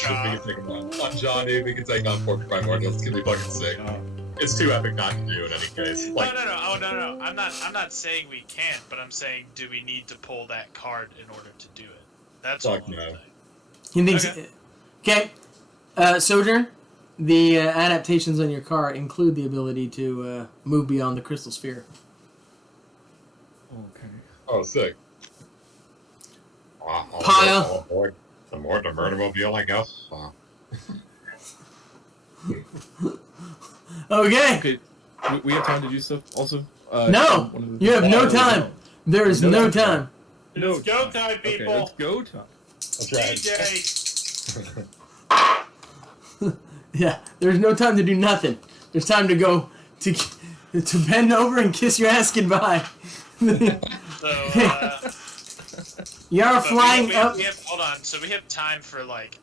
We can take him on Johnny. We can take on Pork Primordial. It's gonna be fucking sick. It's too epic not to do in any case. Like, no. I'm not saying we can't, but I'm saying, do we need to pull that card in order to do it? That's all I'm saying. He thinks. Okay. Sojourn, the adaptations on your car include the ability to move beyond the crystal sphere. Okay. oh, sick. Pile. Some more to Murdermobile, I guess. Okay. We have time to do stuff also? No! You have no time. There is no time. It's go time, people. Okay, let's go time. That's right. DJ. Yeah, there's no time to do nothing. There's time to go to bend over and kiss your ass goodbye. So, You're flying up. Hold on. So we have time for like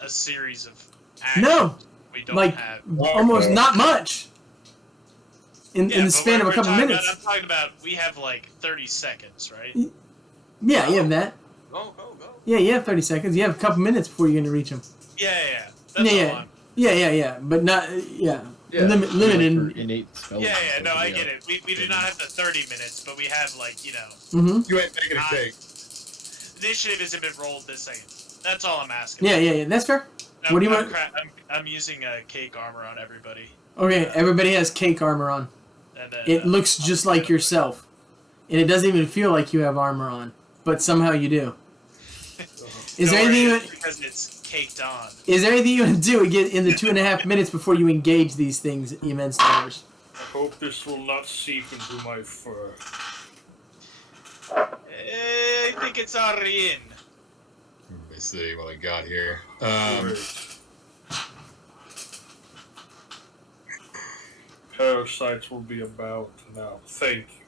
a series of actions. No, We don't like have. almost not much. In the span of a couple minutes. I'm talking about we have like 30 seconds, right? Yeah, you have that. Go. Yeah, you have 30 seconds. You have a couple minutes before you're going to reach them. Yeah. That's all I'm. Yeah. But not, limited. Like innate spell. Yeah. No, I get it. We do not have the 30 minutes, but we have like, you know. Mm-hmm. You ain't making a cake. Initiative isn't been rolled this second. That's all I'm asking. Yeah. That's fair. What do you want? I'm using cake armor on everybody. Okay, everybody has cake armor on. And then, It looks just like yourself. And it doesn't even feel like you have armor on. But somehow you do. Is there anything because it's caked on. Is there anything you want to do in the 2.5 minutes before you engage these things, immense numbers? I hope this will not seep into my fur. I think it's already in. Let me see what I got here. Parasites will be about now. Thank you.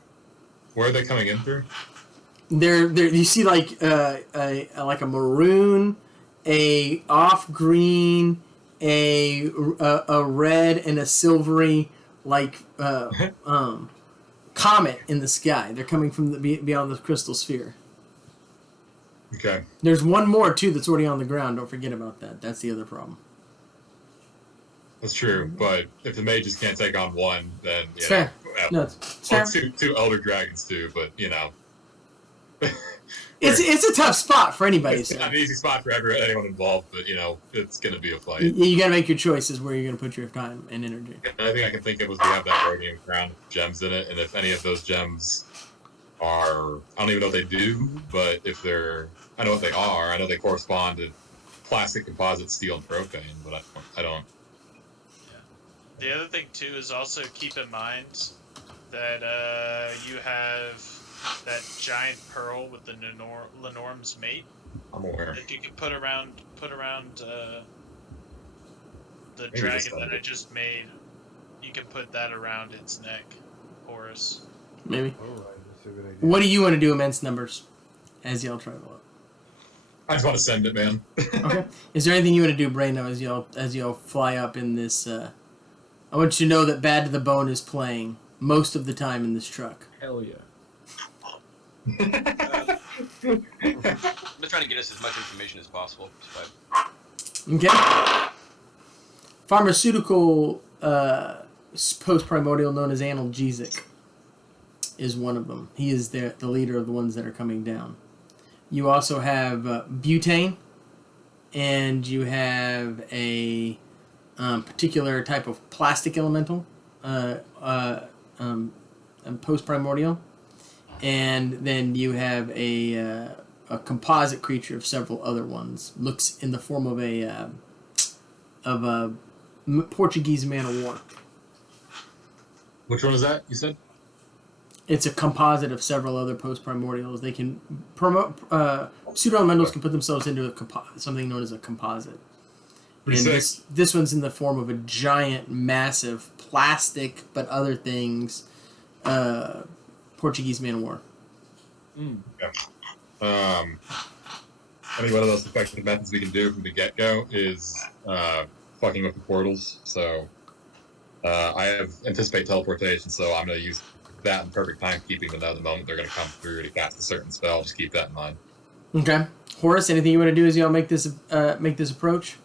Where are they coming in through? There. You see like a maroon, a off green, a red, and a silvery comet in the sky. They're coming from beyond the crystal sphere. Okay. There's one more too that's already on the ground. Don't forget about that. That's the other problem. That's true, but if the mages can't take on one, then It's fair. No, it's fair. Two elder dragons too, but you know. It's a tough spot for anybody. It's not an easy spot for anyone involved, but you know, it's gonna be a fight. You gotta make your choices where you're gonna put your time and energy. The only thing I can think of is we have that radiant crown with gems in it, and if any of those gems are, I don't even know what they do, but if they're, I know what they are. I know they correspond to plastic, composite, steel, and propane, but I don't. The other thing too is also keep in mind that you have that giant pearl with the Lenorm's mate. I'm aware. That you can put around the Maybe dragon that I just made. You can put that around its neck, Horus. Maybe. Alright, that's a good idea. What do you want to do, immense numbers, as y'all travel up? I just want to send it, man. Okay. Is there anything you want to do, Braino, as y'all fly up in this? I want you to know that Bad to the Bone is playing most of the time in this truck. Hell yeah. I'm just trying to get us as much information as possible. Okay. Pharmaceutical post-primordial known as analgesic is one of them. He is the leader of the ones that are coming down. You also have butane, and you have a particular type of plastic elemental, post-primordial, and then you have a composite creature of several other ones. Looks in the form of a Portuguese man of war. Which one is that? You said? It's a composite of several other post-primordials. They can promote pseudo-elementals can put themselves into something known as a composite. And this one's in the form of a giant, massive, plastic, but other things, Portuguese man of war. Yeah. I think one of those effective methods we can do from the get-go is fucking with the portals. So I anticipate teleportation, so I'm going to use that in perfect timekeeping to know the moment they're going to come through to cast a certain spell. Just keep that in mind. Okay. Horus, anything you want to do as y'all make this approach?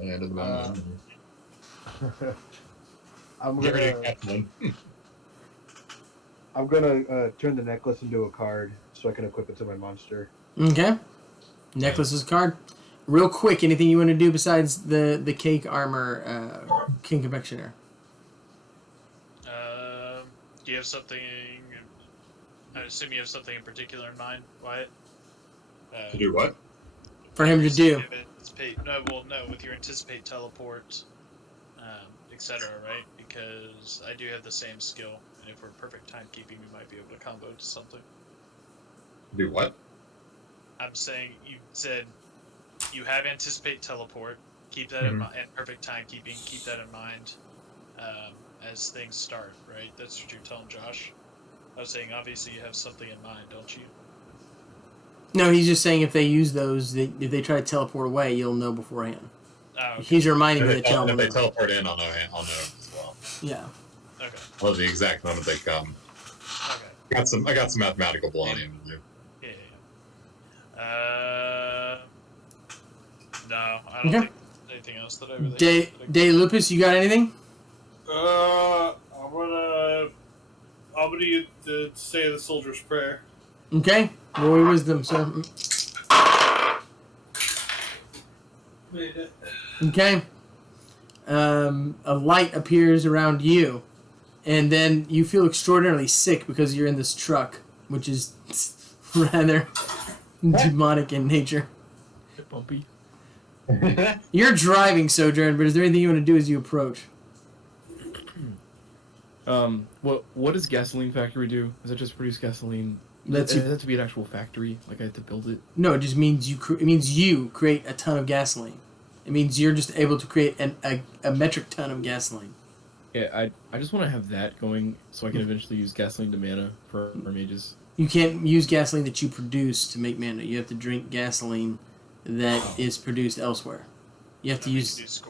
End of the mountain. I'm Get ready to gonna catch one. I'm gonna turn the necklace into a card so I can equip it to my monster. Okay. Necklace is a card. Real quick, anything you want to do besides the cake armor, King Confectioner? Do you have something? I assume you have something in particular in mind, Wyatt. To do what? For him to do. With your anticipate, teleport, etc. Right? Because I do have the same skill, and if we're perfect timekeeping, we might be able to combo to something. Do what? I'm saying you said you have anticipate, teleport. Keep that in mind, and perfect timekeeping. Keep that in mind as things start. Right? That's what you're telling Josh. I was saying, obviously, you have something in mind, don't you? No, he's just saying if they use those, if they try to teleport away, you'll know beforehand. Oh, okay. He's reminding me If to tell them. they teleport in, I'll know as well. Yeah. Okay. I'll know the exact moment they come. Okay. I got some mathematical blonding to do. Yeah. No, I don't think there's anything else that I really. Day Lupus, you got anything? I'm gonna say the soldier's prayer. Okay. Roll your wisdom, sir. Okay. A light appears around you, and then you feel extraordinarily sick because you're in this truck, which is rather demonic in nature. Bumpy. You're driving, Sojourn, but is there anything you want to do as you approach? What does gasoline factory do? Does it just produce gasoline? That's Does it have to be an actual factory? Like I have to build it? No, it just means you create a ton of gasoline. It means you're just able to create a metric ton of gasoline. Yeah, I just want to have that going so I can eventually use gasoline to mana for mages. You can't use gasoline that you produce to make mana. You have to drink gasoline that is produced elsewhere. You have to use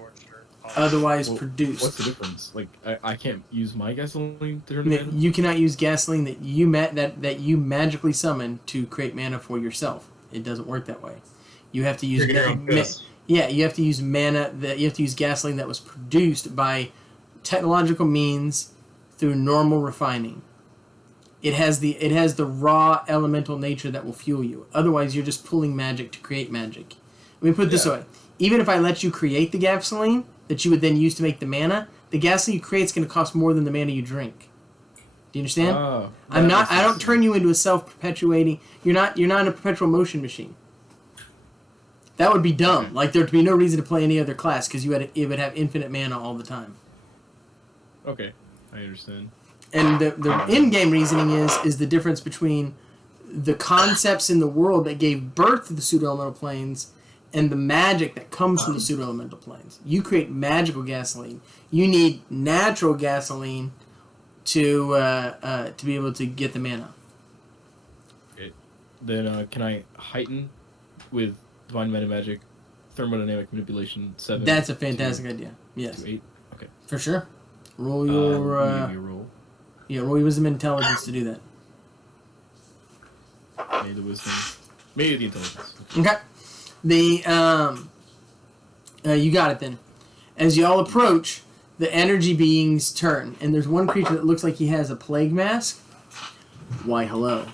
otherwise produced. What's the difference? Like I can't use my gasoline to turn mana? You cannot use gasoline that you magically summon to create mana for yourself. It doesn't work that way. You have to use you have to use mana that you have to use gasoline that was produced by technological means through normal refining. It has the raw elemental nature that will fuel you. Otherwise, you're just pulling magic to create magic. Let me put it this way: even if I let you create the gasoline that you would then use to make the mana, the gasoline you create is going to cost more than the mana you drink. Do you understand? I don't turn you into a self-perpetuating. You're not a perpetual motion machine. That would be dumb. Okay. Like there'd be no reason to play any other class because it would have infinite mana all the time. Okay, I understand. And the in-game reasoning is the difference between the concepts in the world that gave birth to the pseudo-elemental planes and the magic that comes from the pseudo-elemental planes. You create magical gasoline. You need natural gasoline to be able to get the mana. Okay. Then can I heighten with Divine Meta Magic, Thermodynamic Manipulation 7? That's a fantastic idea. Yes. 8? Okay. For sure. Roll your... roll. Yeah, roll your Wisdom and Intelligence to do that. Maybe the Wisdom. Maybe the Intelligence. Okay. You got it then. As you all approach, the energy beings turn, and there's one creature that looks like he has a plague mask. Why, hello.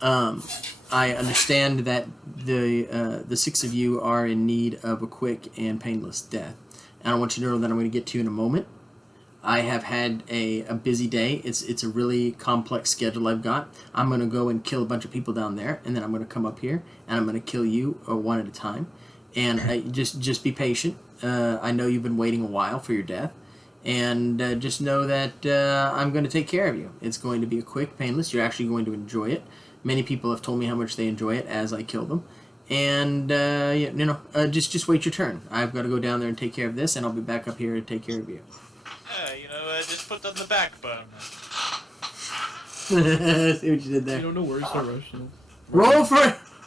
I understand that the six of you are in need of a quick and painless death. And I want you to know that I'm going to get to you in a moment. I have had a busy day. It's a really complex schedule I've got. I'm going to go and kill a bunch of people down there, and then I'm going to come up here, and I'm going to kill you one at a time. And just be patient. I know you've been waiting a while for your death. And just know that I'm going to take care of you. It's going to be a quick, painless. You're actually going to enjoy it. Many people have told me how much they enjoy it as I kill them. And, just wait your turn. I've got to go down there and take care of this, and I'll be back up here to take care of you. Just put on the back burner. See what you did there. No worries, no rush.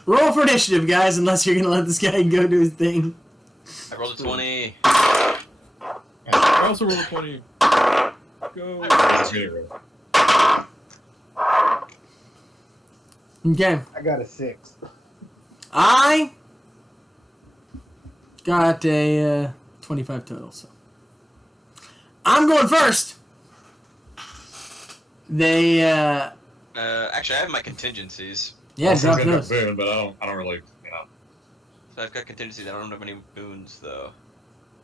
Roll for initiative, guys, unless you're going to let this guy go do his thing. I rolled a 20. I also rolled a 20. Go. Okay. I got a 6. I got a 25 total. So I'm going first. They Actually, I have my contingencies. yeah, Also drop gonna those. have boon, but I don't really, So I've got contingencies. I don't have any boons though.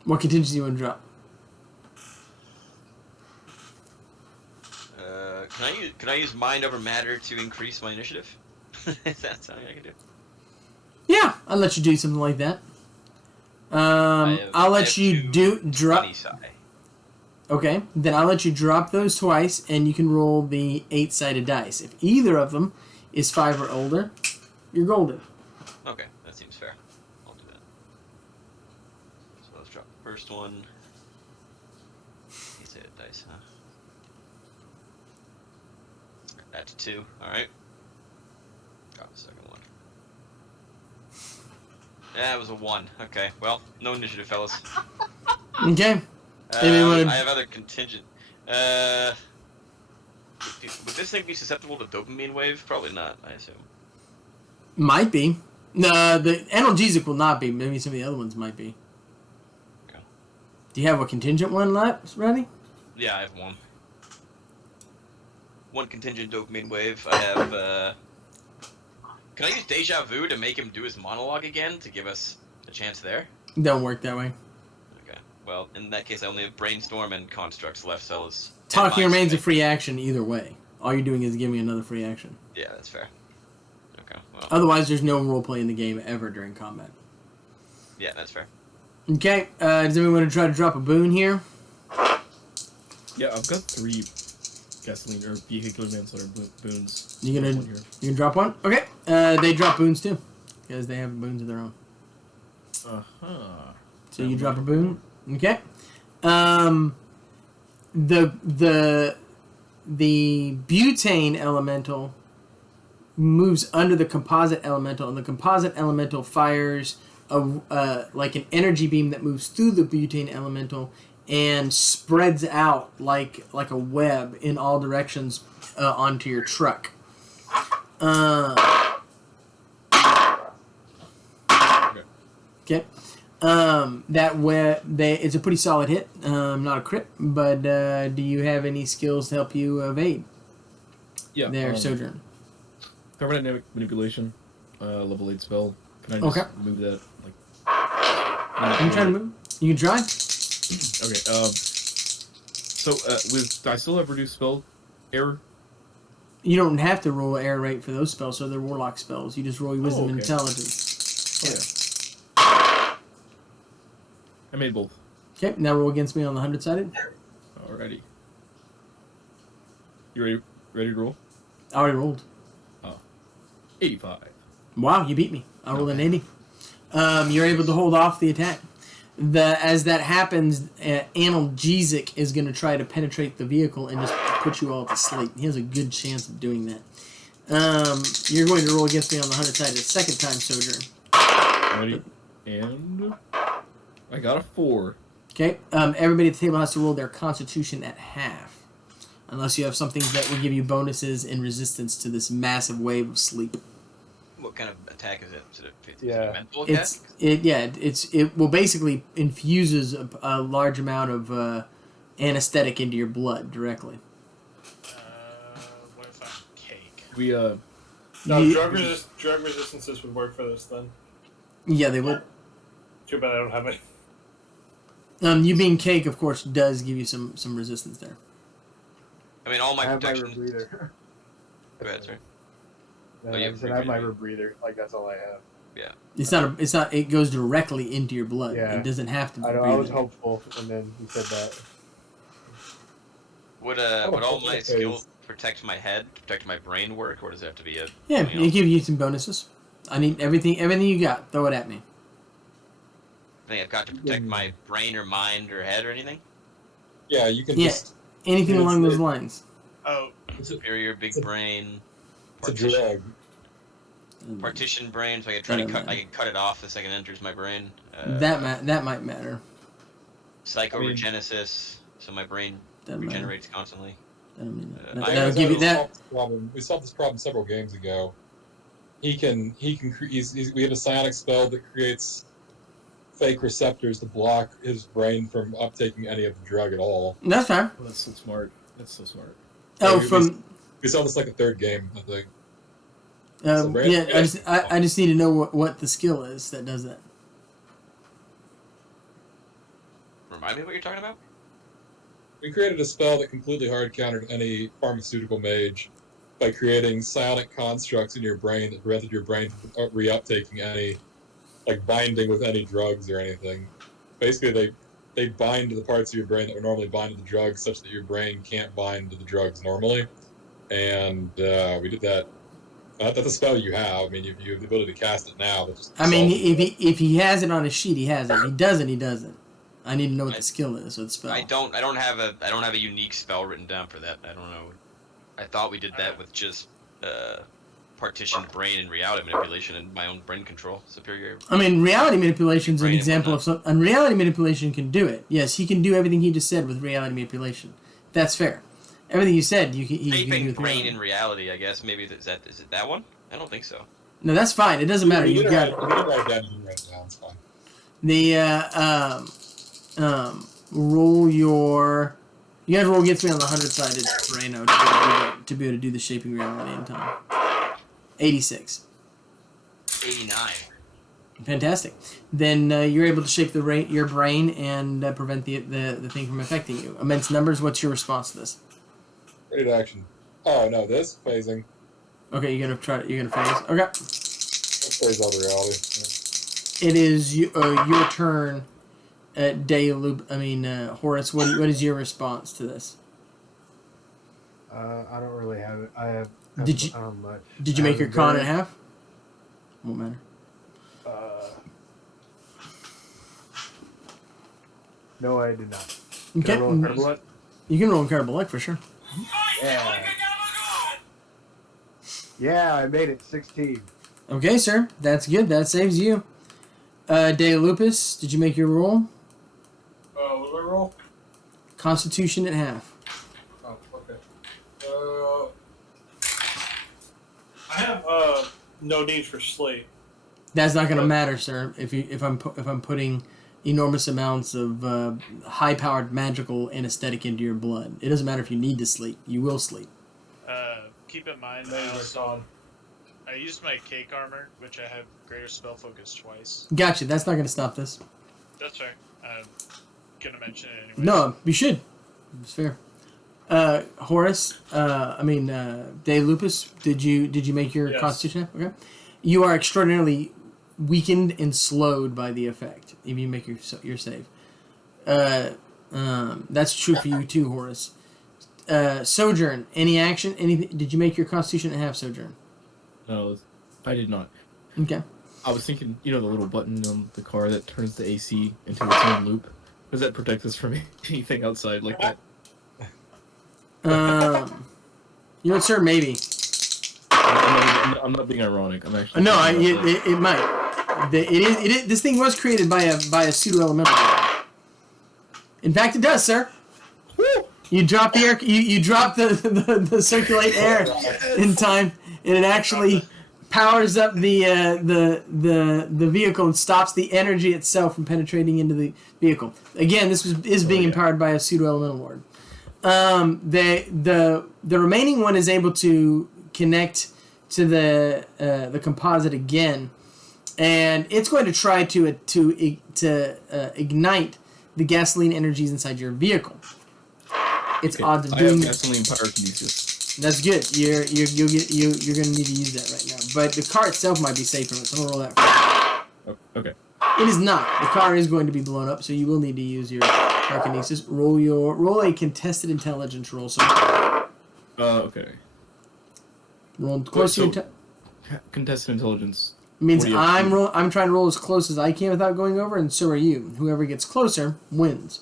What contingency you want to drop? Can I use mind over matter to increase my initiative? Is that something I can do? Yeah, I'll let you do something like that. I'll let you drop. Okay, then I'll let you drop those twice, and you can roll the 8-sided dice. If either of them is 5 or older, you're golden. Okay, that seems fair. I'll do that. So let's drop the first one. 8-sided dice, huh? That's 2. All right. Drop the second one. Yeah, it was a 1. Okay, well, no initiative, fellas. Okay. I have other contingent. Would this thing be susceptible to dopamine wave? Probably not, I assume. Might be. No, the analgesic will not be. Maybe some of the other ones might be. Okay. Do you have a contingent one left ready? Yeah, I have one. One contingent dopamine wave. I have, Can I use Deja Vu to make him do his monologue again to give us a chance there? Don't work that way. Okay. Well, in that case, I only have Brainstorm and Constructs left, so let's... Talking remains a free action either way. All you're doing is giving another free action. Yeah, that's fair. Okay, well... Otherwise, there's no roleplay in the game ever during combat. Yeah, that's fair. Okay, does anyone want to try to drop a boon here? Yeah, I've got 3 gasoline or vehicular manslaughter boons. You gonna drop one? Okay. They drop boons too, because they have boons of their own. So you drop a boon. Okay. The butane elemental moves under the composite elemental, and the composite elemental fires like an energy beam that moves through the butane elemental and spreads out like a web in all directions onto your truck. Okay. That web, it's a pretty solid hit. Not a crit, but do you have any skills to help you evade? Yeah. There, Sojourn. Thermodynamic manipulation, level 8 spell. Can I just move that? Like, you trying to move? You can try. Okay. So do I still have reduced spell error? You don't have to roll error rate for those spells, so they're warlock spells. You just roll your wisdom and intelligence. Oh, yeah. I made both. Okay, now roll against me on the 100-sided. Alrighty. You ready to roll? I already rolled. 85. Wow, you beat me. I rolled an 80. You're able to hold off the attack. As that happens, analgesic is going to try to penetrate the vehicle and just put you all to sleep. He has a good chance of doing that. You're going to roll against me on the 100-sided a second time, Sojourn. Ready? And I got a 4. Okay. Everybody at the table has to roll their constitution at half. Unless you have something that will give you bonuses in resistance to this massive wave of sleep. What kind of attack is it? Is it a mental attack? It will basically infuses a large amount of anesthetic into your blood directly. What if I'm cake? Drug resistances would work for this then. Yeah, they would. Too bad I don't have any. You being cake, of course, does give you some resistance there. I mean, all my protection. I have my rebreather. Go ahead, sir. I have my rebreather. Like, that's all I have. Yeah. It's not. It goes directly into your blood. Yeah. It doesn't have to be. I was hopeful, and then he said that. Would all my skills protect my head, protect my brain work, or does it have to be a... Yeah, it gives you some bonuses. I need everything you got. Throw it at me. I think I've got to protect my brain or mind or head or anything? Yeah, you can just... anything along those lines. Oh. Superior, big brain. It's a drug. Partition brain, so I can cut it off the second it enters my brain. That might matter. Psychoregenesis, so my brain regenerates constantly. That'll give you that. We solved this problem several games ago. We have a psionic spell that creates fake receptors to block his brain from uptaking any of the drug at all. That's fine. Oh, that's so smart. That's so smart. Oh, Yeah, from we saw this like the third game, I think. yeah. I just need to know what the skill is that does that. Remind me what you're talking about? We created a spell that completely hard countered any pharmaceutical mage by creating psionic constructs in your brain that prevented your brain from reuptaking any, like binding with any drugs or anything. Basically, they bind to the parts of your brain that would normally bind to the drugs, such that your brain can't bind to the drugs normally. And we did that. That's a spell you have. I mean, you have the ability to cast it now. I mean, if he has it on his sheet, he has it. If he doesn't, he doesn't. I need to know what the skill is or the spell. I don't have a unique spell written down for that. I don't know. I thought we did that with just partitioned brain and reality manipulation and my own brain control. Superior. I mean, reality manipulation is an Brain and example of whatnot. and reality manipulation can do it. Yes, he can do everything he just said with reality manipulation. That's fair. Everything you said, he can do Vaping with brain reality. in reality, I guess. Maybe is it that one? I don't think so. No, that's fine. It doesn't matter. You got it. You can write it down. You can write it down. It's fine. The roll your. You have to roll against me on the 100-sided Reno to be able to do the shaping reality in time. 86. 89. Fantastic. Then you're able to shape your brain and prevent the thing from affecting you. Immense numbers. What's your response to this? Ready to action. Oh no, this phasing. Okay, you're gonna phase. Okay. Let's phase all the reality. Yeah. It is your turn. Horace. What is your response to this? I don't really have it. I have. Did you- I don't have much. Did you I make have your con in ability- half? Won't matter. No, I did not. Okay. Can I roll incredible luck? You can roll incredible luck for sure. Yeah. Yeah, I made it 16. Okay, sir. That's good. That saves you. De Lupus, did you make your roll? What do I roll? Constitution at half. Oh, okay. I have no need for slate. That's not going to matter, sir. If I'm putting enormous amounts of high-powered magical anesthetic into your blood, it doesn't matter if you need to sleep. You will sleep. Keep in mind, Maybe it's on. I used my cake armor, which I have greater spell focus twice. Gotcha. That's not going to stop this. That's fair. I'm gonna mention it anyway. No, you should. It's fair. Horace, De Lupus, did you make your Yes. Constitution? Okay. You are extraordinarily weakened and slowed by the effect if you make your save. That's true for you too, Horace. Sojourn, any action? Anything? Did you make your Constitution at half, Sojourn? No, I did not. Okay. I was thinking, the little button on the car that turns the AC into its own loop. Does that protect us from anything outside like that? You know what, sir? Maybe. I'm not being ironic. I'm actually. No, thinking about that. it might. It is. This thing was created by a pseudo-elemental. In fact, it does, sir. You drop the air. You drop the circulate air in time, and it actually powers up the vehicle and stops the energy itself from penetrating into the vehicle. Again, this is being empowered by a pseudo-elemental ward. The remaining one is able to connect to the composite again, and it's going to try to ignite the gasoline energies inside your vehicle. It's odds of I doing have that. gasoline pyrokinesis. That's good. You're going to need to use that right now. But the car itself might be safe from it. So I'm gonna roll that. Oh, okay. It is not. The car is going to be blown up, so you will need to use your pyrokinesis. Roll a contested intelligence roll. So Okay. roll close to your. Contested intelligence. Means What do you have to do? I'm trying to roll as close as I can without going over, and so are you. Whoever gets closer wins.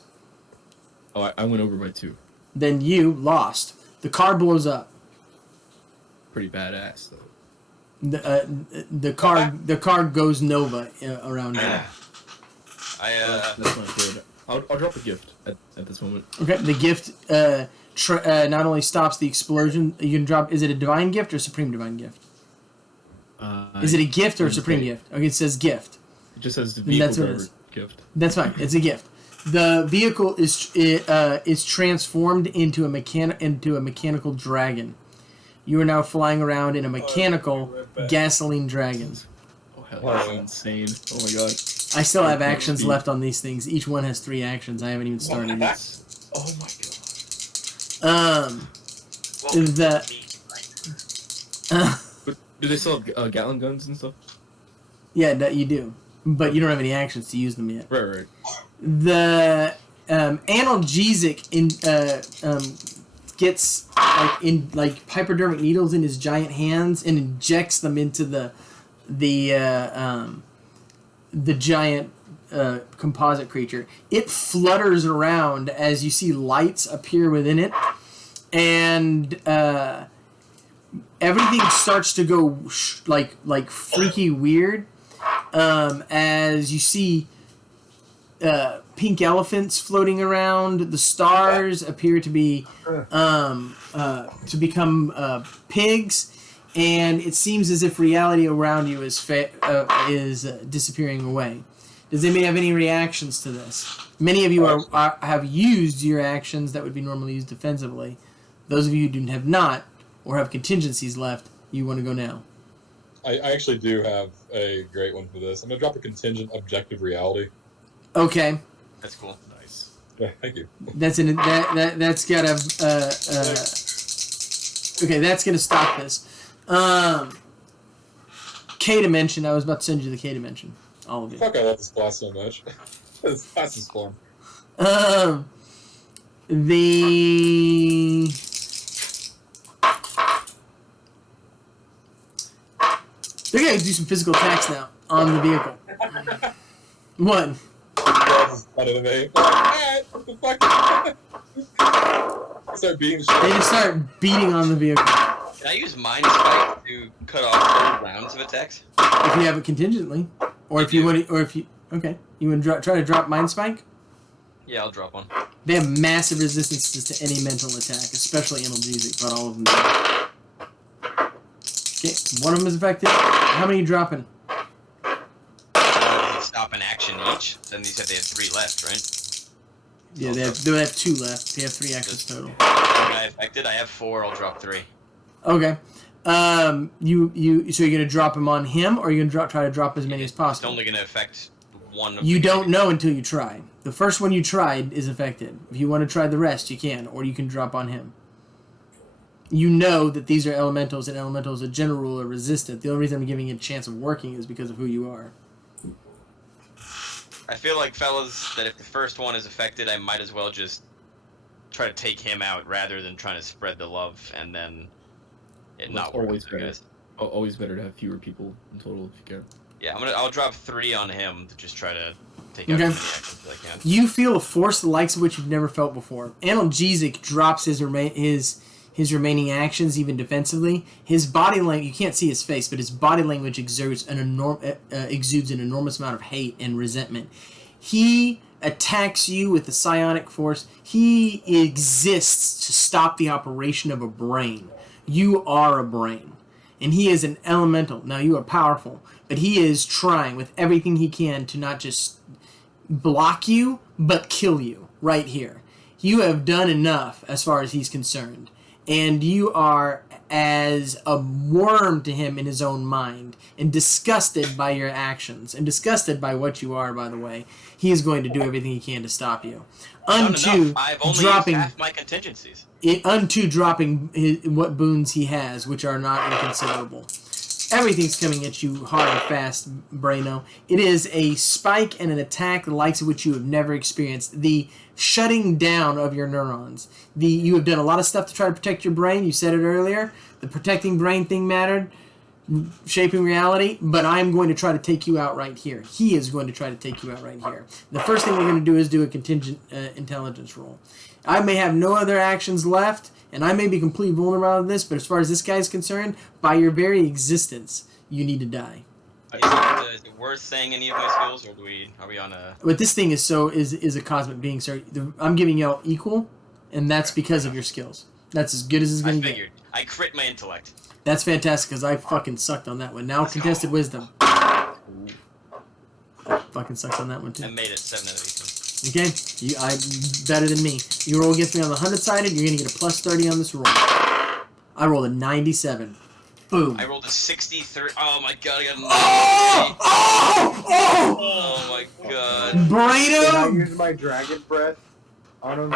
Oh, I went over by 2. Then you lost. The car blows up. Pretty badass though. The car goes nova around you. That's not good. I'll drop a gift at this moment. Okay, the gift not only stops the explosion. You can drop. Is it a divine gift or supreme divine gift? Is it a gift or a supreme gift? Okay, it says gift. It just says the And that's vehicle what it driver gift. That's fine. It's a gift. The vehicle is transformed into a mechanical dragon. You are now flying around in a mechanical gasoline dragon. Oh hell, that's insane! Oh my god. I still have actions left on these things. Each one has 3 actions. I haven't even started yet. Oh my god. But do they still have Gatling guns and stuff? Yeah, that you do, but you don't have any actions to use them yet. Right. The analgesic gets hypodermic needles in his giant hands and injects them into the giant composite creature. It flutters around as you see lights appear within it, and everything starts to go like freaky weird as you see pink elephants floating around. The stars appear to be to become pigs, and it seems as if reality around you is disappearing away. Does anybody have any reactions to this? Many of you have used your actions that would be normally used defensively. Those of you who have not or have contingencies left, you want to go now. I actually do have a great one for this. I'm going to drop a contingent objective reality. Okay. That's cool. Nice. Yeah, thank you. That's got a okay. That's gonna stop this. K dimension. I was about to send you the K dimension. All of you. Fuck! I love this class so much. This class is fun. They're gonna do some physical attacks now on the vehicle. One. This is funny to me. Alright, what the fuck? Start beating shit. They just start beating on the vehicle. Can I use Mind Spike to cut off 4 rounds of attacks? If you have it contingently, or if you want to, okay, you want to try to drop Mind Spike. Yeah, I'll drop one. They have massive resistances to any mental attack, especially analgesic, but all of them do. Okay, one of them is affected. How many are you dropping? Stop an action each. Then you said they had 3 left, right? Yeah, they have 2 left. They have 3 actions total. When I affected, I have 4. I'll drop 3. Okay. So you're gonna drop him on him, or you're gonna try to drop as many as It's possible? only going to affect one of You the don't know until you try. The first one you tried is affected. If you want to try the rest, you can, or you can drop on him. You know that these are elementals, and elementals, as a general rule, are resistant. The only reason I'm giving you a chance of working is because of who you are. I feel like, fellas, that if the first one is affected, I might as well just try to take him out rather than trying to spread the love and then it not work. Always better. Always better to have fewer people in total if you can. Yeah, I'll drop 3 on him to just try to take out as many actions as I can. You feel a force the likes of which you've never felt before. Analgesic drops his remaining actions, even defensively. His body language, you can't see his face, but his body language exudes an enormous amount of hate and resentment. He attacks you with the psionic force. He exists to stop the operation of a brain. You are a brain. And he is an elemental. Now, you are powerful, but he is trying with everything he can to not just block you, but kill you right here. You have done enough as far as he's concerned. And you are as a worm to him in his own mind, and disgusted by your actions, and disgusted by what you are, by the way. He is going to do everything he can to stop you. Unto I've only dropping used half my contingencies. Unto dropping what boons he has, which are not inconsiderable. Everything's coming at you hard and fast, Braino. It is a spike and an attack the likes of which you have never experienced. The shutting down of your neurons. You have done a lot of stuff to try to protect your brain. You said it earlier. The protecting brain thing mattered. Shaping reality. But I'm going to try to take you out right here. He is going to try to take you out right here. The first thing we're going to do is do a contingent intelligence roll. I may have no other actions left, and I may be completely vulnerable to this, but as far as this guy is concerned, by your very existence, you need to die. Is it worth saying any of my skills, or are we on a... But this thing is a cosmic being, so I'm giving you all equal, and that's because of your skills. That's as good as it's going to get. I figured. I crit my intellect. That's fantastic, because I fucking sucked on that one. Now, contested wisdom. That fucking sucks on that one I too. made it 7 out of 18. Okay, better than me. You roll against me on the 100-sided, you're gonna get a plus 30 on this roll. I rolled a 97. Boom. I rolled a 63. Oh my god, I got a 90. Oh my god. Can I Brado! use my dragon breath on him?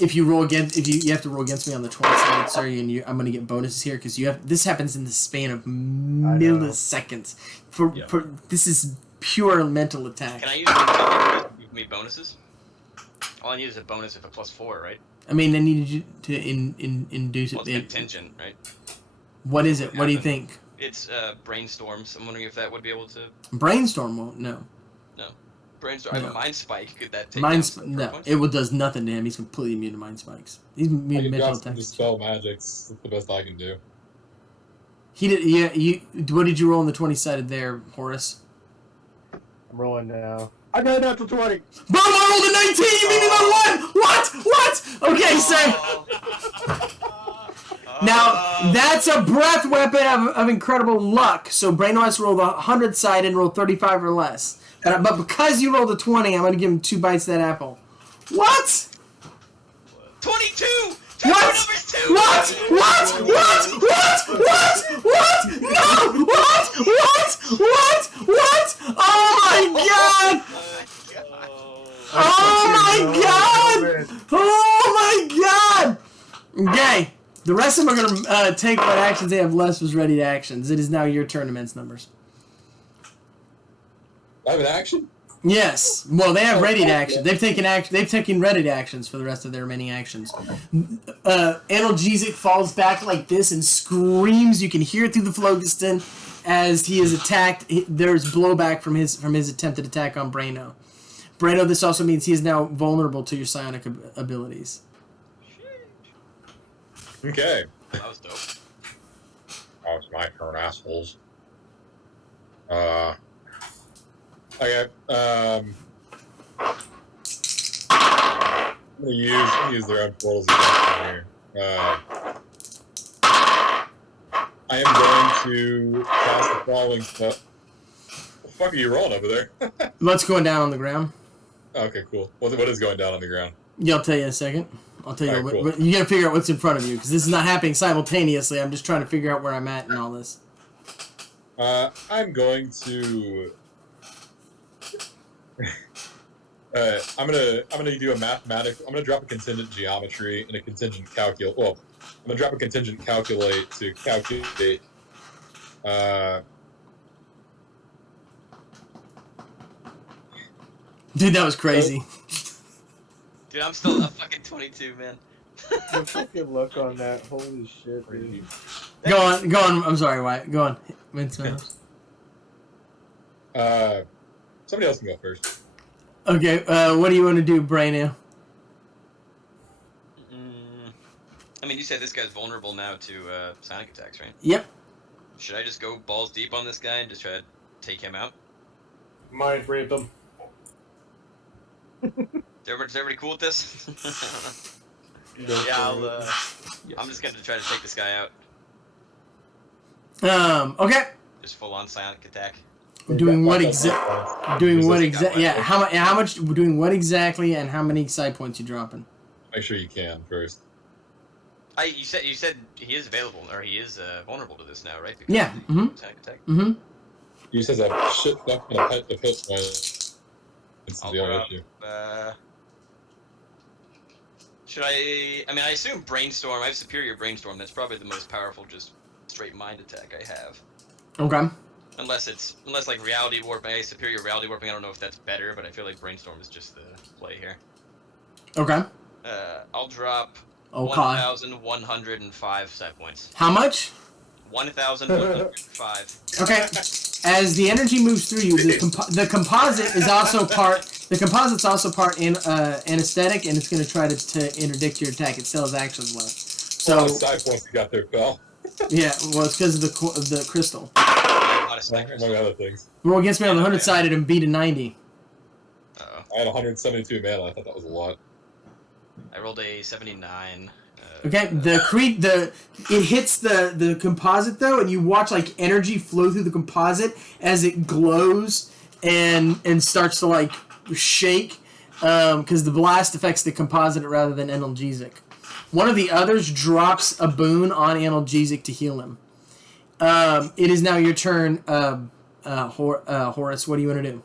If you roll against, you have to roll against me on the 20-sided, sir, and I'm gonna get bonuses here because this happens in the span of milliseconds. For this is pure mental attack. Can I use my to give me bonuses? All I need is a bonus if a +4, right? I mean, I needed you to induce Well, it. it's contingent, right? What is it? What do you think? It's brainstorms. I'm wondering if that would be able to. Brainstorm won't. No. Brainstorm. I No. have a mind spike. Could that take? No, it does nothing to him. He's completely immune to mind spikes. He's immune to mental attacks. Dispel magics. That's the best I can do. He did. Yeah. What did you roll on the 20-sided there, Horace? I'm rolling now. I got a natural 20. Boom! I rolled a 19. You beat me by 1. What? Okay, sir. Now, that's a breath weapon of incredible luck. So Braino has to roll the 100-sided and roll 35 or less. But because you rolled a 20, I'm going to give him 2 bites of that apple. What? 22. What? What? No! What? Oh my god! Oh my god! Okay. The rest of them are going to take what actions they have left as ready actions. It is now your turn to mince numbers. I have an action? Yes. Well, they have ready action. They've taken ready actions for the rest of their remaining actions. Analgesic falls back like this and screams. You can hear it through the phlogiston as he is attacked. There's blowback from his attempted attack on Braino. Braino, this also means he is now vulnerable to your psionic abilities. Okay. That was dope. Oh, it's my turn, assholes. Okay. I'm gonna use their own portals again here. I am going to cast the following spell. What the fuck are you rolling over there? What's going down on the ground? Okay, cool. What is going down on the ground? Yeah, I'll tell you in a second. I'll tell you. Alright, cool. You gotta figure out what's in front of you because this is not happening simultaneously. I'm just trying to figure out where I'm at in all this. I'm going to. I'm gonna do a mathematical. I'm gonna drop a contingent geometry and a contingent calculate. Well, I'm gonna drop a contingent calculate to calculate. Dude, that was crazy. Dude, I'm still a fucking 22, man. The fucking look on that. Holy shit, dude. Go on. I'm sorry, Wyatt. Go on. Somebody else can go first. Okay, what do you want to do, Braino? I mean, you said this guy's vulnerable now to psionic attacks, right? Yep. Should I just go balls deep on this guy and just try to take him out? Mind rape him. Is everybody cool with this? Yeah, I'm just gonna try to take this guy out. Okay. Just full on psionic attack. Doing what exactly? Yeah. How much? Doing what exactly? And how many side points you dropping? Make sure you can first. You said he is available, or he is vulnerable to this now, right? Because Yeah. Mm-hmm. Psionic attack. Mm-hmm. He just has a shit ton of hit points. It's I'll the other drop, issue. Should I mean, I assume brainstorm. I have superior brainstorm. That's probably the most powerful, just straight mind attack I have. Okay. Unless like reality warping, superior reality warping. I don't know if that's better, but I feel like brainstorm is just the play here. Okay. I'll drop 1,105 set points. How much? 1,105. Okay. As the energy moves through you, the composite is also part. The composite's also part in anesthetic, and it's going to try to interdict your attack. It still has actions left. So. What side points you got there, pal? Yeah, well, it's because of the crystal. Among other things. Roll against me on the 100-sided and beat a 90. Uh-oh. I had 172 mana. I thought that was a lot. I rolled a 79. Okay, it hits the composite though, and you watch like energy flow through the composite as it glows and starts to like shake because the blast affects the composite rather than analgesic. One of the others drops a boon on analgesic to heal him. It is now your turn, Horace. What do you want to do?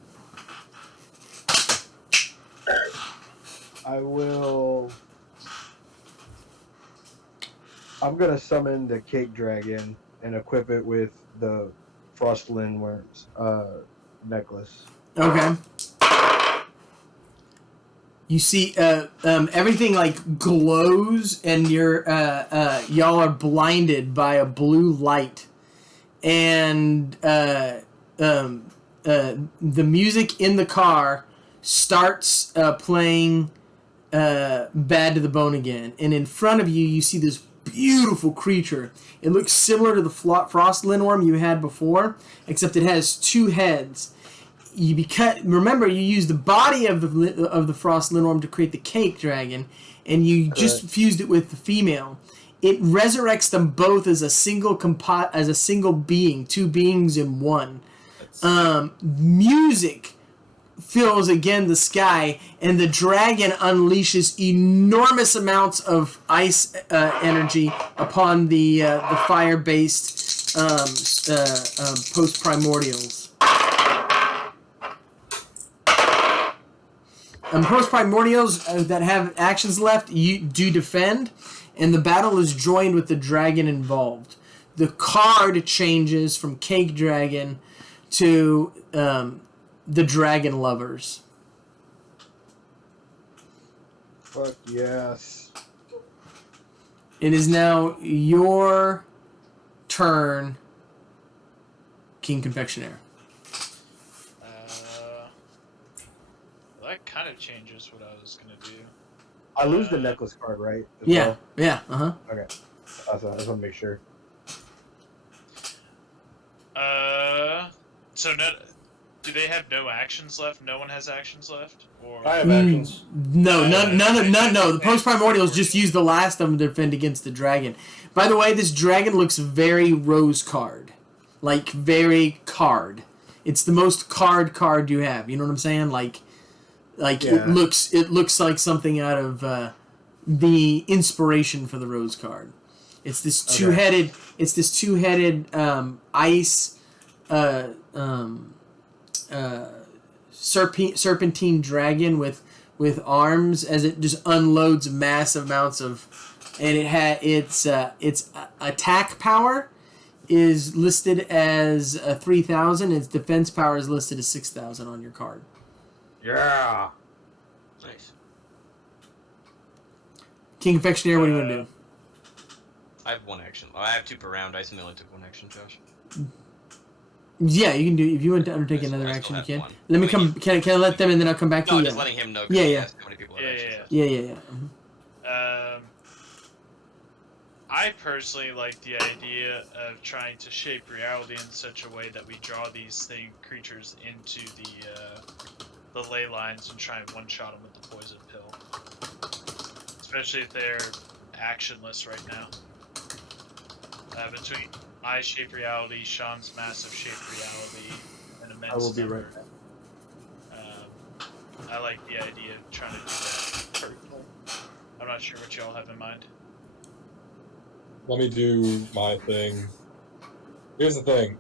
I'm gonna summon the cake dragon and equip it with the frost lindworm's necklace. Okay. You see, everything like glows, and y'all are blinded by a blue light, and the music in the car starts playing "Bad to the Bone" again, and in front of you, you see this beautiful creature. It looks similar to the frost lindworm you had before, except it has two heads. Remember, you used the body of the frost lindworm to create the cake dragon, and you just fused it with the female. It resurrects them both as a single being, two beings in one. Music fills again the sky, and the dragon unleashes enormous amounts of ice energy upon the fire-based post-primordials. Post-primordials that have actions left, you do defend, and the battle is joined with the dragon involved. The card changes from Cake Dragon to the Dragon Lovers. Fuck yes. It is now your turn, King Confectionaire. That kind of changes what I was gonna do. I lose the necklace card, right? As Yeah, well? yeah, uh-huh. Okay. I just want to make sure. So do they have no actions left? No one has actions left, or I have actions. No. The post-primordials just use the last of them to defend against the dragon. By the way, this dragon looks very rose card. Like, very card. It's the most card you have. You know what I'm saying? Like Yeah. it looks like something out of the inspiration for the rose card. It's this two-headed ice serpentine dragon with arms as it just unloads massive amounts of, and its attack power is listed as 3,000. Its defense power is listed as 6,000 on your card. Yeah. Nice. King Confectionaire, what do you want to do? I have one action. I have two per round. I only took one action, Josh. Yeah, you can do. If you want to undertake another I action, still you have can. one. Let me come. Can I let them, and then I'll come back to No, you. just letting him know. Yeah, he yeah. asked how many people have Yeah, actions. Yeah. Mhm. I personally like the idea of trying to shape reality in such a way that we draw these creatures into the ley lines and try and one-shot them with the poison pill. Especially if they're actionless right now. Between my shape reality, Sean's massive shape reality, and immense I will be number. right back. I like the idea of trying to do that personally. I'm not sure what y'all have in mind. Let me do my thing. Here's the thing.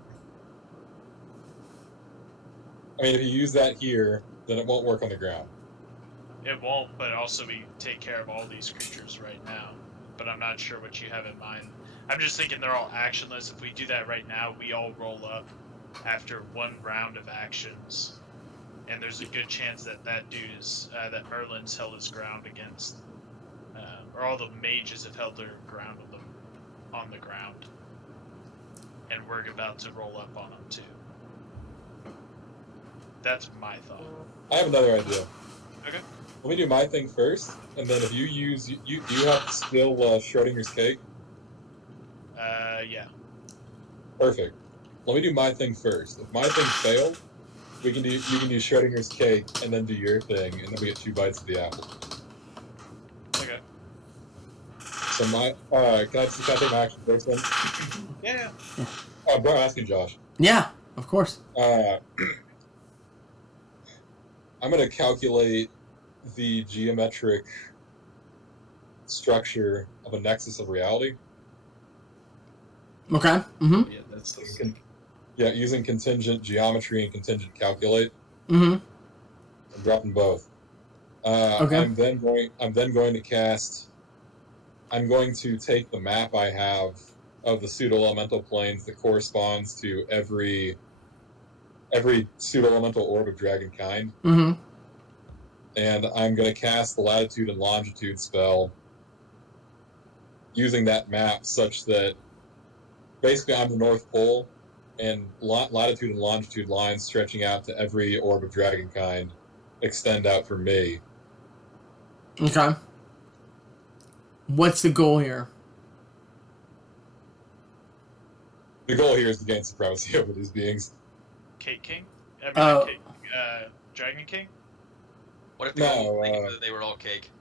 I mean, if you use that here, then it won't work on the ground. It won't, but also we take care of all these creatures right now. But I'm not sure what you have in mind. I'm just thinking they're all actionless. If we do that right now, we all roll up after one round of actions. And there's a good chance that that Merlin's held his ground against, or all the mages have held their ground on the ground. And we're about to roll up on them too. That's my thought. I have another idea. Okay. Let me do my thing first, and then if you use, do you have still Schrodinger's cake? Yeah. Perfect. Let me do my thing first. If my thing failed, you can do Schrodinger's cake, and then do your thing, and then we get 2 bites of the apple. Okay. So can I take my action first then? Yeah. Bro, I'm asking Josh. Yeah, of course. gonna calculate the geometric structure of a nexus of reality. Okay. Mm-hmm. Yeah, that's. Yeah, using contingent geometry and contingent calculate. Mm-hmm. I'm dropping both. Okay. I'm then going to cast. I'm going to take the map I have of the pseudo-elemental planes that corresponds to every pseudo-elemental orb of dragon kind. Mm-hmm. And I'm going to cast the latitude and longitude spell using that map such that basically I'm the North Pole, and latitude and longitude lines stretching out to every orb of dragon kind extend out for me. Okay. What's the goal here? The goal here is to gain supremacy over these beings. Cake King? Oh. Cake, Dragon King? What if they were all cake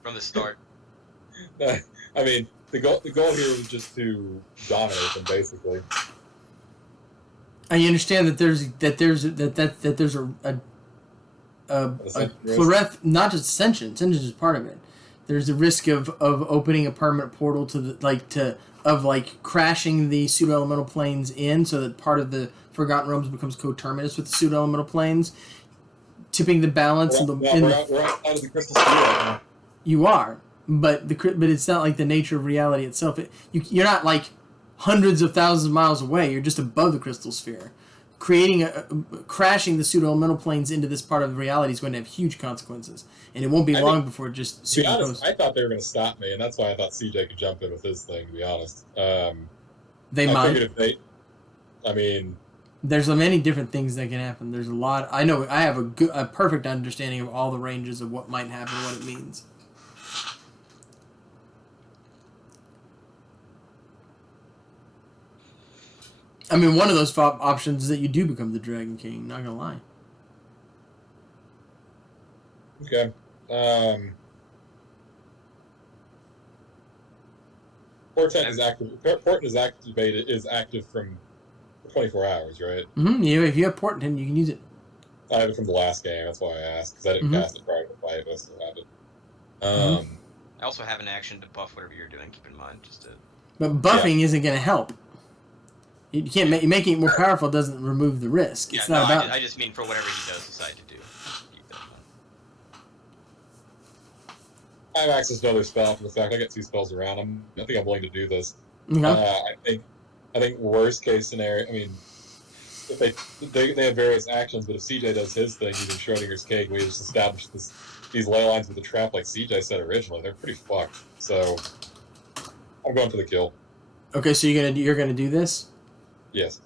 from the start? I mean, the goal here was just to dominate them, basically. I understand that there's a plureth, not just ascension. Ascension is part of it. There's a risk of opening a permanent portal to the crashing the pseudo-elemental planes in, so that part of the Forgotten Realms becomes coterminous with the pseudo-elemental planes, tipping the balance. We're outside of the crystal sphere right now. You are, but it's not like the nature of reality itself. You're not like hundreds of thousands of miles away. You're just above the crystal sphere. Crashing the pseudo-elemental planes into this part of reality is going to have huge consequences, and it won't be long before it just To be honest, superimposed. I thought they were going to stop me, and that's why I thought CJ could jump in with his thing. To be honest, They I might. figured if they, I mean, There's many different things that can happen. There's a lot. I know. I have a perfect understanding of all the ranges of what might happen, what it means. I mean, one of those options is that you do become the Dragon King. Not gonna lie. okay. Portent is active. Portent is active from 24 hours, right? Mm-hmm. Yeah, if you have Portent, you can use it. I have it from the last game. That's why I asked, because I didn't cast it prior to the fight, but I still have it. I also have an action to buff whatever you're doing. Keep in mind, just to. But buffing isn't gonna help. You can't making it more powerful doesn't remove the risk. It's not about. I just mean for whatever he does decide to do. Keep that in mind. I have access to other spells. For the fact I got 2 spells around. I think I'm willing to do this. Okay. I think worst case scenario. I mean, if they have various actions, but if CJ does his thing using Schrodinger's cake, we just established these ley lines with the trap like CJ said originally. They're pretty fucked. So I'm going for the kill. Okay, so you're gonna do this. Yes.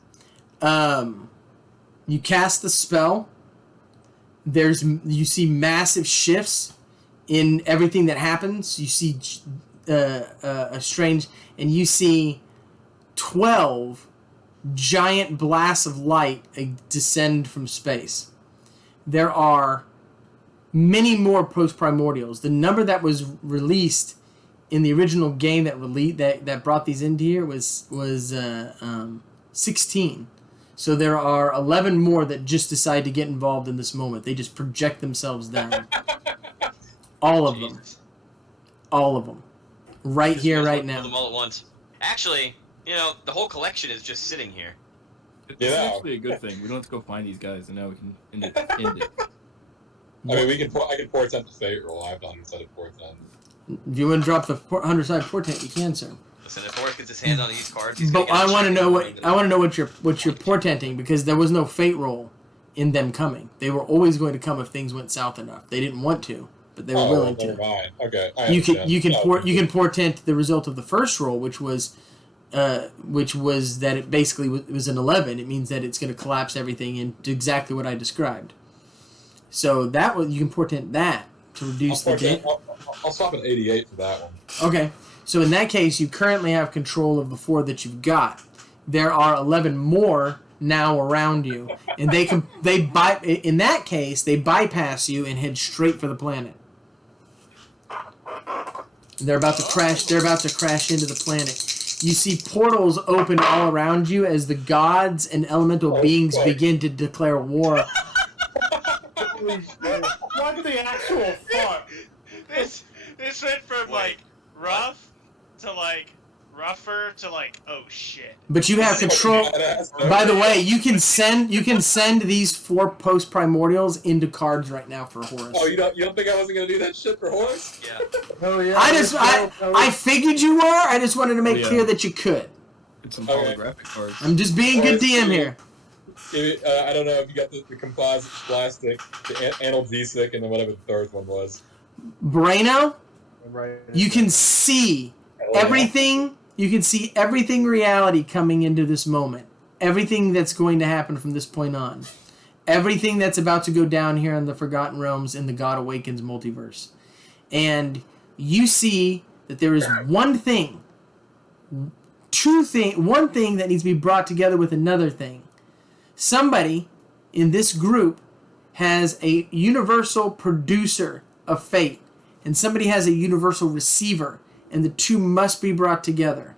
You cast the spell. You see massive shifts in everything that happens. You see a strange, and you see 12 giant blasts of light descend from space. There are many more post-primordials. The number that was released in the original game that brought these into here was 16. So there are 11 more that just decide to get involved in this moment. They just project themselves down. All of them. All of them. Right here, right now. Kill them all at once. Actually, the whole collection is just sitting here. It's actually a good thing. We don't have to go find these guys, and now we can end it. I mean, I can portent the fate roll. I have the 100-sided portent. If you want to drop the 100-sided portent, you can, sir. Listen, if Horace gets his hands on these cards, he's But gonna I want to know what you're portenting, because there was no fate roll in them coming. They were always going to come if things went south enough. They didn't want to, but they were willing to. Never mind. Okay. You can portent the result of the first roll, which was that it basically was an 11. It means that it's going to collapse everything into exactly what I described. So you can portent that to reduce the damage. I'll stop at 88 for that one. Okay. So in that case, you currently have control of the 4 that you've got. There are 11 more now around you, and in that case they bypass you and head straight for the planet. They're about to crash. They're about to crash into the planet. You see portals open all around you as the gods and elemental beings begin to declare war. Holy shit. What the actual fuck? This went from like rough to like rougher to like oh shit. But you have control. By the way, you can send these 4 post-primordials into cards right now for Horus. Oh, you don't think I wasn't gonna do that shit for Horus? Yeah. Hell yeah. I figured you were. I just wanted to make clear that you could. It's some Okay. holographic cards. I'm just being good DM here. I don't know if you got the composite plastic, the analgesic, and then whatever the third one was. Braino, Right. you can see everything. You can see everything reality coming into this moment. Everything that's going to happen from this point on. Everything that's about to go down here in the Forgotten Realms in the God Awakens multiverse. And you see that there is one thing that needs to be brought together with another thing. Somebody in this group has a universal producer of fate, and somebody has a universal receiver, and the two must be brought together.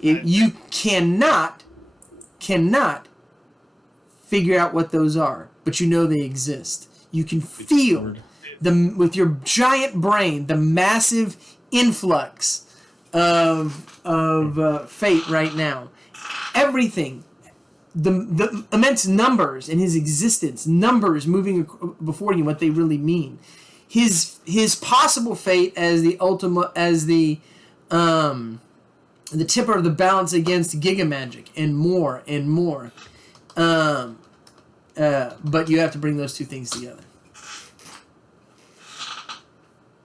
You cannot figure out what those are, but you know they exist. You can feel with your giant brain the massive influx of fate right now. Everything, the immense numbers in his existence, numbers moving before you, what they really mean. His possible fate as the ultimate, as the tipper of the balance against Giga Magic, and more and more. But you have to bring those two things together.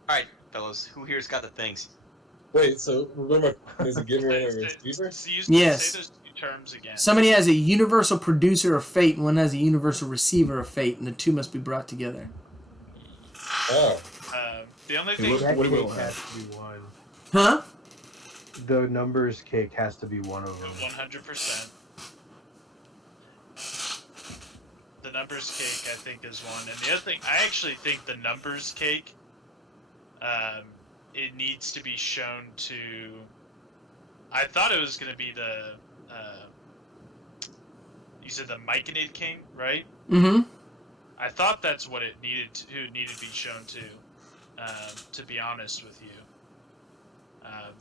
Alright, fellas, who here's got the things? Wait, so remember, there's a giver and a receiver? Yes. Say those two terms again. Somebody has a universal producer of fate, and one has a universal receiver of fate, and the two must be brought together. Oh. The only thing. That What do we cake have? has to be one. Huh? The numbers cake has to be one of them. 100%. The numbers cake, I think, is one, and the other thing, I actually think the numbers cake, it needs to be shown to. I thought it was going to be the. You said the Myconid King, right? Mm-hmm. I thought that's what it needed to be shown to be honest with you.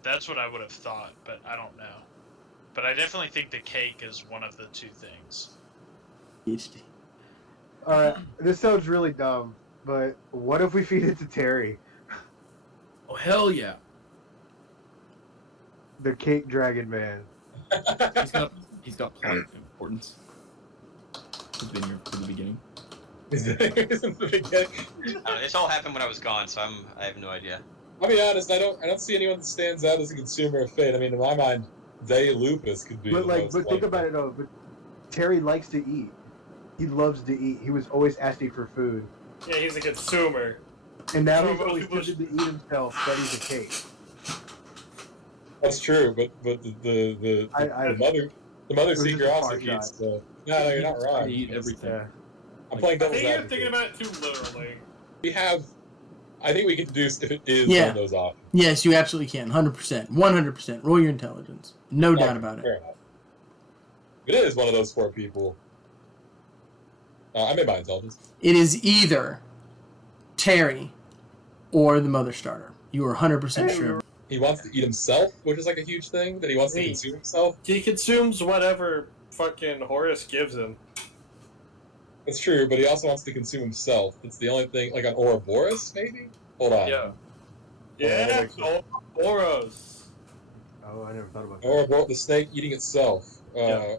That's what I would have thought, but I don't know. But I definitely think the cake is one of the two things. Alright, this sounds really dumb, but what if we feed it to Terry? Oh hell yeah! The cake dragon man. He's got plot importance. He's been here from the beginning. This all happened when I was gone, so I have no idea. I'll be honest, I don't see anyone that stands out as a consumer of fate. I mean, in my mind, Day Lupus could be. But think about it though. But Terry likes to eat. He loves to eat. He was always asking for food, Yeah, he's a consumer. and now So he's always most tempted to eat himself. But he's a cake. That's true, but the mother was seeker just a also far eats. shot. So no, you're not They wrong. eat everything. Yeah. I'm playing I devil's think you're advocate. thinking about it too literally. We have. I think we can deduce if it is Yeah. one of those options. Yes, you absolutely can. 100%. 100%. Roll your intelligence. No doubt about it. Fair enough. If it is one of those 4 people. I made my intelligence. It is either Terry or the Mother Starter. You are 100% sure. He wants to eat himself, which is like a huge thing. That he wants to Hey. consume himself. He consumes whatever fucking Horus gives him. That's true, but he also wants to consume himself. It's the only thing, like on Ouroboros, maybe? Hold on. Yeah. Yeah, Oros. Oh, I never thought about that. Ouroboros, the snake eating itself. Yeah.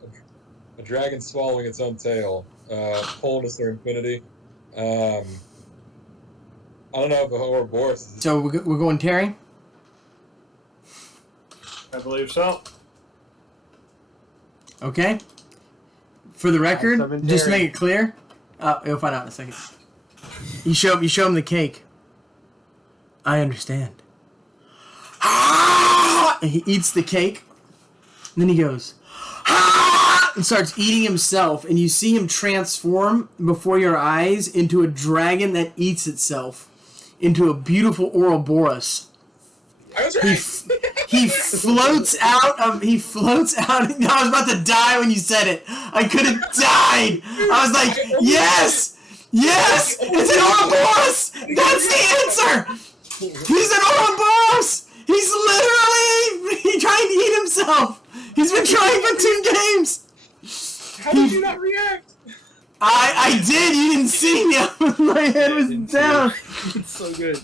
A dragon swallowing its own tail. Wholeness or infinity. I don't know if Ouroboros is... So we're going Terry? I believe so. Okay. For the record, summon just to Terry. make it clear, you'll find out in a second. You show him the cake. I understand. And he eats the cake. And then he goes, and starts eating himself. And you see him transform before your eyes into a dragon that eats itself into a beautiful Ouroboros. I was right! He floats out. I was about to die when you said it. I could have died. I was like, yes! Yes! It's an Ouroboros! That's the answer! He's an Ouroboros! He's literally trying to eat himself! He's been trying for 2 games! How did you not react? I did, you didn't see me. My head was down. It's so good.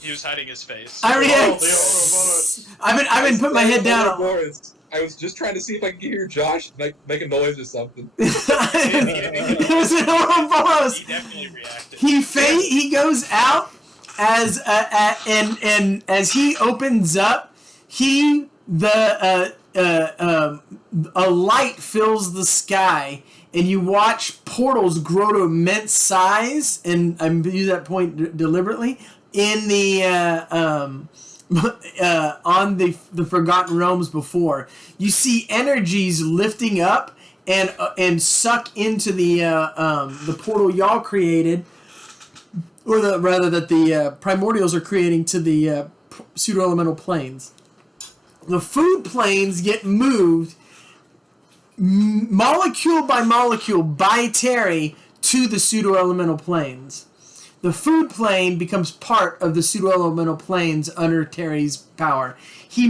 He was hiding his face. I react. the Ouroboros. I've been putting my head down. Ouroboros. I was just trying to see if I could hear Josh make a noise or something. It was an Ouroboros. He definitely reacted. He goes out as and as he opens up, a light fills the sky, and you watch portals grow to immense size. And I use that point deliberately in the on the Forgotten Realms before. You see energies lifting up and suck into the portal y'all created, or that the primordials are creating to the pseudo-elemental planes. The food planes get moved molecule by molecule by Terry to the pseudo-elemental planes. The food plane becomes part of the pseudo-elemental planes under Terry's power. He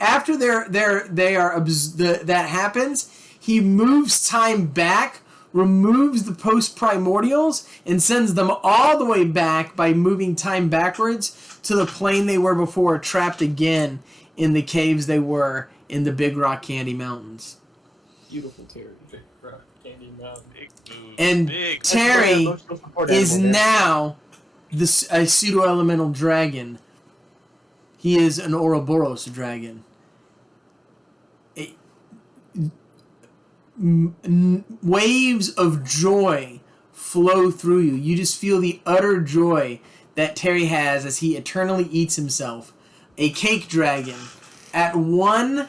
after that happens. He moves time back, removes the post-primordials, and sends them all the way back by moving time backwards to the plane they were before, trapped again in the caves they were in the Big Rock Candy Mountains. Beautiful Terry. Big Rock Candy Mountain. Big move. And Big. Terry is now. now a pseudo-elemental dragon. He is an Ouroboros dragon. Waves of joy flow through you. You just feel the utter joy that Terry has as he eternally eats himself. A cake dragon, at one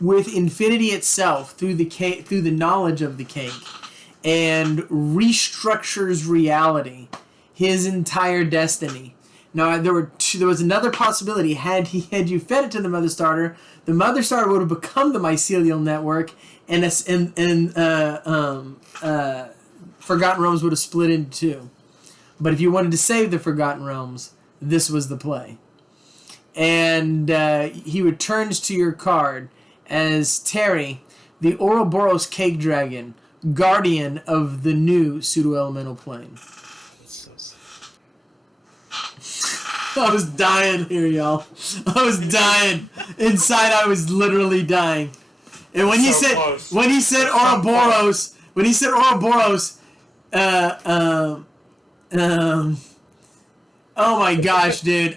with infinity itself through the knowledge of the cake, and restructures reality, his entire destiny. Now there was another possibility. Had you fed it to the Mother Starter would have become the mycelial network, and Forgotten Realms would have split into 2. But if you wanted to save the Forgotten Realms, this was the play. And he returns to your card as Terry, the Ouroboros Cake Dragon, guardian of the new pseudo-elemental plane. I was dying here, y'all. I was dying. Inside, I was literally dying. And when he said Ouroboros, oh my gosh, dude!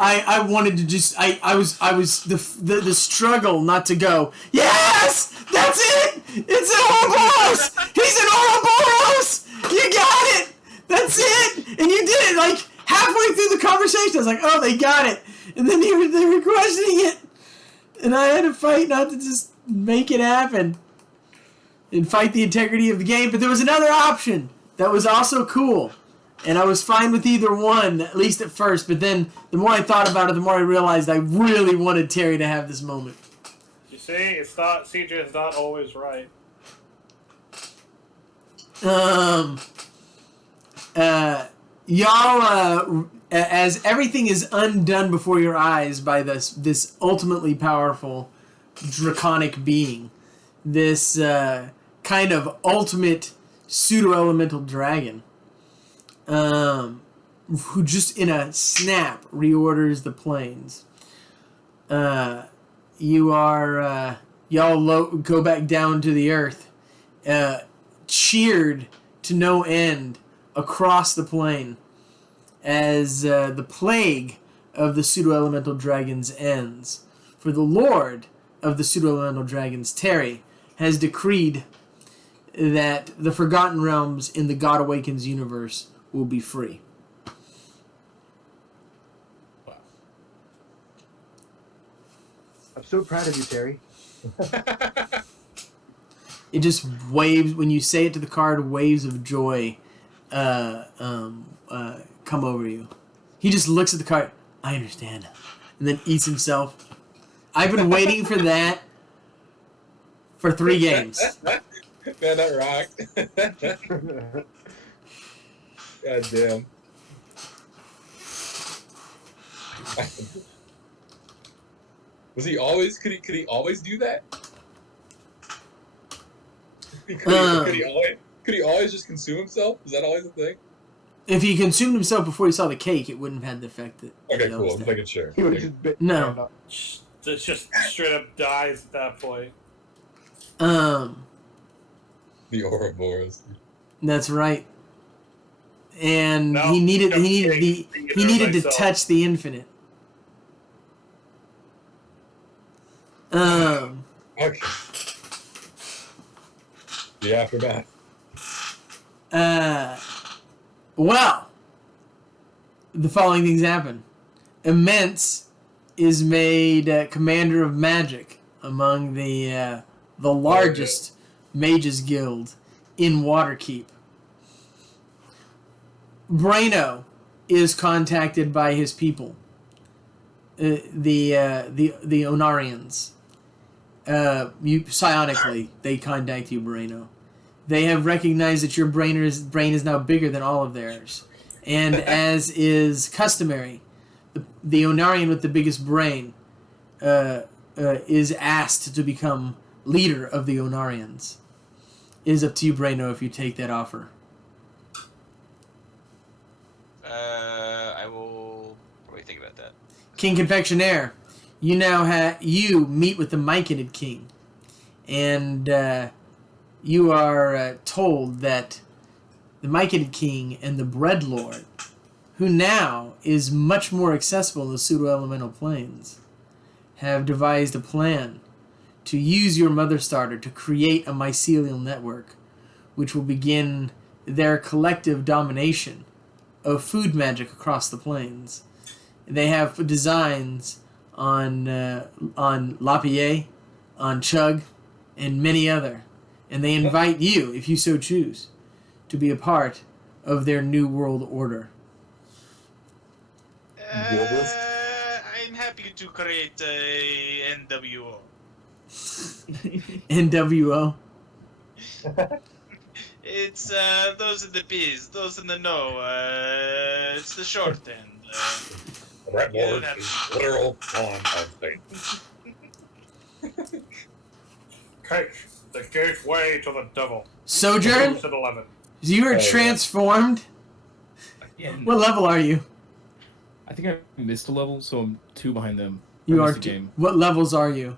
I wanted to just I was the struggle not to go. Yes, that's it. It's an Ouroboros. He's an Ouroboros. You got it. That's it. And you did it like halfway through the conversation. I was like, oh, they got it. And then they were questioning it, and I had to fight not to just make it happen and fight the integrity of the game. But there was another option that was also cool. And I was fine with either one, at least at first. But then, the more I thought about it, the more I realized I really wanted Terry to have this moment. You see, it's not CJ is not always right. Y'all, as everything is undone before your eyes by this ultimately powerful draconic being, this kind of ultimate pseudo-elemental dragon. Who just in a snap reorders the planes. Y'all go back down to the earth, cheered to no end across the plane as the plague of the pseudo-elemental dragons ends. For the Lord of the pseudo-elemental dragons, Terry, has decreed that the Forgotten Realms in the God Awakens universe will be free. Wow. I'm so proud of you, Terry. It just waves, when you say it to the card, waves of joy come over you. He just looks at the card, I understand, and then eats himself. I've been waiting for that for 3 games. Man, that rocked. God damn. Was he always? Could he always do that? Could he always just consume himself? Was that always a thing? If he consumed himself before he saw the cake, it wouldn't have had the effect that. Okay, that cool. was I'm there. making sure. He would have just been. No. It's just straight up dies at that point. The Ouroboros. That's right. And No, he needed no, he needed to myself. touch the infinite. Okay. The aftermath. Well, the following things happen. Immense is made commander of magic among the largest mages guild in Waterkeep. Braino is contacted by his people, the Onarians. Psionically, they contact you, Braino. They have recognized that your brain is now bigger than all of theirs. And as is customary, the Onarian with the biggest brain is asked to become leader of the Onarians. It is up to you, Braino, if you take that offer. I will probably think about that. King Confectionaire, you now you meet with the Myconid King, and you are told that the Myconid King and the Bread Lord, who now is much more accessible in the pseudo-elemental planes, have devised a plan to use your Mother Starter to create a mycelial network, which will begin their collective domination of food magic across the plains. They have designs on Lapierre, on Chug, and many other, and they invite you, if you so choose, to be a part of their new world order. I'm happy to create a NWO. NWO. It's those in the biz, those in the know. It's the short end. Red Yeah, Lord that's- is literal pawn of things. Cake, the gateway to the devil. Sojourn, At 11. you are Oh, yeah. transformed. Again, What level are you? I think I missed a level, so I'm 2 behind them. You I are. missed a game. What levels are you?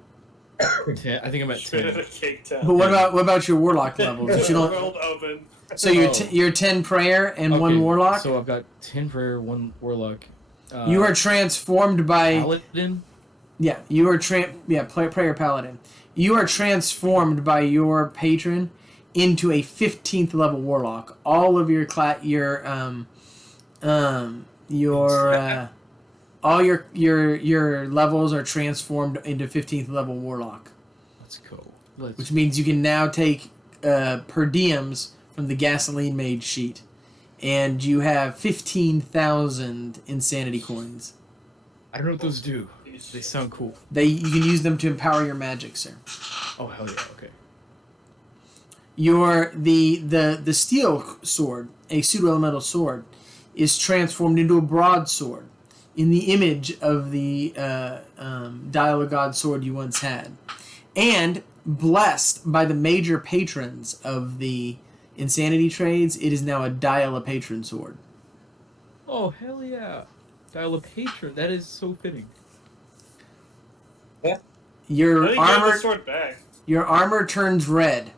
10, I think I'm at Straight at 10. a cake But town. what about your warlock levels? If you don't, World oven. so you're Oh. you're 10 prayer and Okay, 1 warlock. So I've got 10 prayer, 1 warlock. You are transformed by Paladin. you are prayer paladin. You are transformed by your patron into a 15th level warlock. All of your all your levels are transformed into 15th level warlock, Let's go. Let's which means you can now take per diems from the gasoline made sheet, and you have 15,000 insanity coins. I don't know what those do. They sound cool. You can use them to empower your magic, sir. Oh hell yeah! Okay. Your the steel sword, a pseudo-elemental sword, is transformed into a broadsword in the image of the Dial of God sword you once had, and blessed by the major patrons of the insanity trades, it is now a Dial of Patron sword. Oh hell yeah! Dial a patron. That is so fitting. I Your think I have the armor sword back. your armor turns red,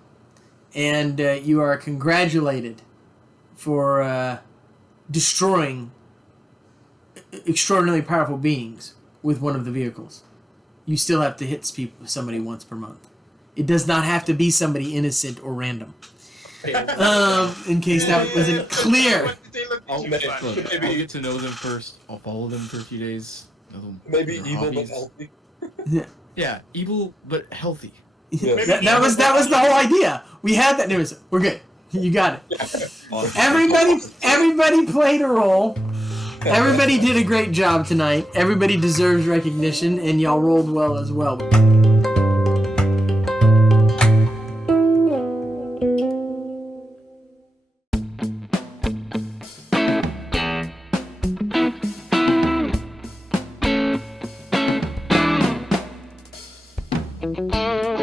and you are congratulated for destroying extraordinarily powerful beings with one of the vehicles. You still have to hit somebody once per month. It does not have to be somebody innocent or random. In case that wasn't clear. What did they look I'll, too Maybe- fun? look, maybe- I'll get to know them first. I'll follow them for a few days. Know them, Maybe their evil but hobbies. healthy. Yeah, evil but healthy. Yeah. that was the whole idea. We had that news. We're good. You got it. Everybody played a role. Everybody did a great job tonight. Everybody deserves recognition, and y'all rolled well as well. Bye.